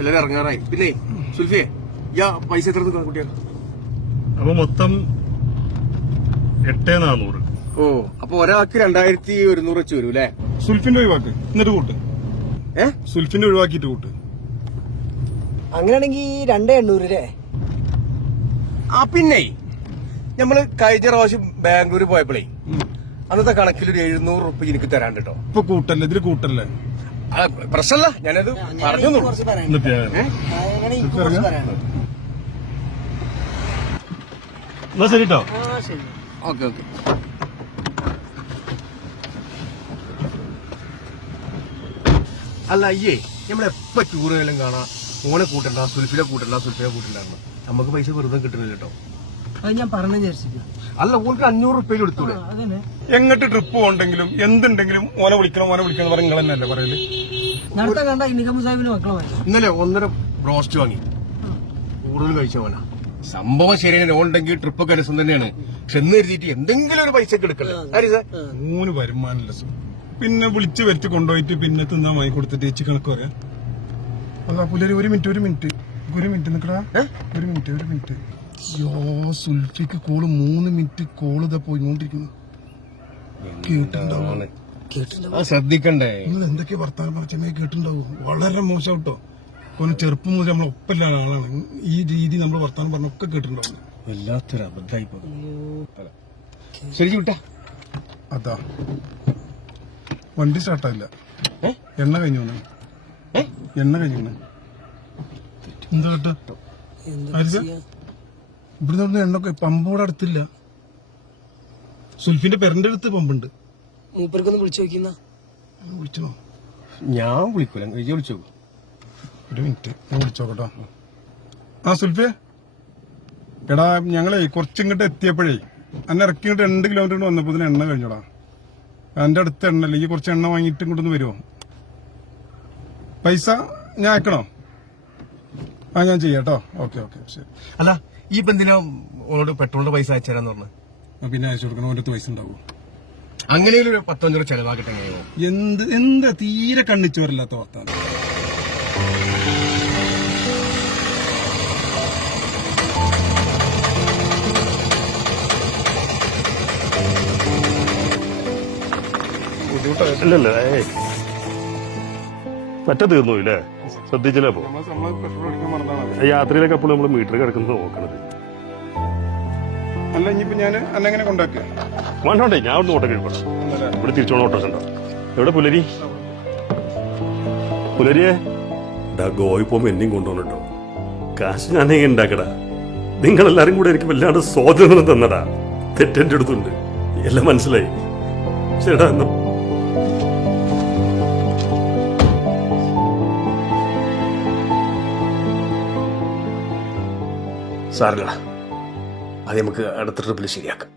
എല്ലാരും ഇറങ്ങാറായി. പിന്നെ സുൽഫിയെ പൈസ എത്ര കുട്ടിയാ? അപ്പൊ മൊത്തം 8400. ഓ, അപ്പൊ ഒരാൾക്ക് 2100 വെച്ച് വരും അല്ലേ? സുൽഫിന്റെ ഒഴിവാക്ക് എന്നിട്ട് കൂട്ട്. സുൽഫിന്റെ ഒഴിവാക്കിട്ട് കൂട്ട്. അങ്ങനെയാണെങ്കി 2800 അല്ലേ? ആ പിന്നെ നമ്മള് കഴിഞ്ഞ പ്രാവശ്യം ബാംഗ്ലൂർ പോയപ്പോഴേ അന്നത്തെ കണക്കിലൊരു 700 റുപ്യ എനിക്ക് തരാണ്ട് കേട്ടോ. ഇപ്പൊ കൂട്ടല്ലേ, ഇതില് കൂട്ടല്ലേ? പ്രശ്നമല്ല, ഞാനത് പറഞ്ഞു. എന്നാ ശരി കേട്ടോ. Okay okay. അല്ല അയ്യേ, നമ്മളെപ്പോ ടൂറുകളെല്ലാം കാണാം. ഓനെ കൂട്ടണ്ട, സുൽഫിനെ കൂട്ടണ്ട, സുൽഫിനെ കൂട്ടണ്ടായിരുന്നു. നമുക്ക് പൈസ വെറുതെ കിട്ടുന്നില്ല കേട്ടോ. അത് ഞാൻ പറഞ്ഞു വിചാരിച്ചില്ല. അല്ല, ഓൾക്ക് 500 റുപ്യയിൽ എടുത്തൂടെ? എങ്ങോട്ട് ട്രിപ്പ് പോകണ്ടെങ്കിലും എന്തുണ്ടെങ്കിലും ഓനെ വിളിക്കണം പറഞ്ഞ നിങ്ങൾ തന്നെയല്ലേ പറയല്. നേരത്തെ കണ്ട ഇനികമ്മ സാഹിബിന് മക്കളെ ഇന്നലെ 1.5 ബ്രോസ്റ്റ് വാങ്ങി, കൂടുതൽ കഴിച്ചവനാ. സംഭവം ശരിയാണ്, ഓളുണ്ടെങ്കിൽ ട്രിപ്പൊക്കെ രസം തന്നെയാണ്. പക്ഷെ എന്ന് കരുതിയിട്ട് എന്തെങ്കിലും ഒരു പൈസ എടുക്കല്ലേ? 3 വരുമാനല്ല. പിന്നെ വിളിച്ച് വരുത്തി കൊണ്ടുപോയിട്ട് പിന്നെ തിന്നാൻ വാങ്ങി കൊടുത്തിട്ട് ചേച്ചി കണക്ക് പറയാം. അല്ല പുലരി ഒരു മിനിറ്റ് നിക്കടാ. ഒരു മിനിറ്റ്. സുൽഫിക്ക് കോള് 3 മിനിറ്റ് കോള് ഇതാ പോയിക്കൊണ്ടിരിക്കുന്നു. കേട്ടിട്ടുണ്ടാവും. ശ്രദ്ധിക്കണ്ടേ? നിങ്ങൾ എന്തൊക്കെ വർത്താനം പറഞ്ഞേ കേട്ടിട്ടുണ്ടാവും. വളരെ മോശം കേട്ടോ. ചെറുപ്പം മുതൽ നമ്മളെ ഒപ്പല്ല ആളാണ്. ഈ രീതി നമ്മൾ വർത്താനം പറഞ്ഞൊക്കെ കേട്ടിട്ടുണ്ടാവും. വല്ലാത്തൊരു അബദ്ധമായി പോകും. ശരി വിട്ടാ. അതാ വണ്ടി സ്റ്റാർട്ടായില്ല. എണ്ണ കഴിഞ്ഞു എന്താ കേട്ടോ? ഇവിടുന്ന് എണ്ണ പമ്പ് ഇവിടെ അടുത്തില്ല. സുൽഫിന്റെ പെരന്റെ അടുത്ത് പമ്പുണ്ട്. മൂപ്പർക്കൊന്ന് വിളിച്ചു നോക്കിന്നാ. വിളിച്ചോ? ഞാൻ വിളിക്കൂല, വിളിച്ചോ. ഒരു മിനിറ്റ്, ഞാൻ വിളിച്ചോക്കട്ടോ. ആ സുൽഫിയെ, എടാ ഞങ്ങളെ കുറച്ചിങ്ങോട്ട് എത്തിയപ്പോഴേ അന്നെ ഇറക്കിയിട്ട് 2 കിലോമീറ്റർ വന്നപ്പോ എണ്ണ കഴിഞ്ഞോടാ. എന്റെ അടുത്ത് എണ്ണല്ലേ, ഈ കുറച്ച് എണ്ണ വാങ്ങിയിട്ട് ഇങ്ങോട്ടൊന്ന് വരുമോ? പൈസ ഞാൻ അയക്കണോ? ഞാൻ ചെയ്യാട്ടോ. ഓക്കെ ശരി. അല്ല, ഈ എന്തിനാ ഓളോട് പെട്രോളിന്റെ പൈസ അയച്ചുതരാന്ന് പറഞ്ഞു? പിന്നെ അയച്ചു കൊടുക്കണം. ഓൻ്റെ പൈസ ഉണ്ടാവും. അങ്ങനെ ഒരു 10-500 ചെലവാക്കിട്ടെ. എന്താ തീരെ കണ്ണിച്ചു വരില്ലാത്ത വർത്താനം. ഇല്ലല്ല, പറ്റ തീർന്നില്ലേ? ശ്രദ്ധിച്ചില്ല. അപ്പൊ യാത്രയിലൊക്കെ അപ്പോൾ നമ്മള് മീറ്റർ കിടക്കുന്നത് നോക്കണത്. അല്ല ഇനിയിപ്പോ ഞാൻ അന്നെങ്ങനെ കൊണ്ടാക്കുക? വേണ്ടേ, ഞാൻ അവിടെ ഓട്ടോ കഴിക്കണം. ഇവിടെ തിരിച്ചോണം ഓട്ടോസ് ഉണ്ടോ? എവിടെ പുലരിയെ ഗോയി പോകുമ്പോ എന്നെയും കൊണ്ടുപോകണട്ടോ. കാശ് ഞാൻ ഉണ്ടാക്കടാ. നിങ്ങളെല്ലാരും കൂടെ എനിക്ക് വല്ലാണ്ട് സ്വാതന്ത്ര്യം തന്നടാ. തെറ്റെന്റെ അടുത്തുണ്ട്, എല്ലാം മനസ്സിലായി. ശരിടാ. എന്നാ സാറില്ല, അത് നമുക്ക് അടുത്ത ട്രിപ്പിൽ ശരിയാക്കാം.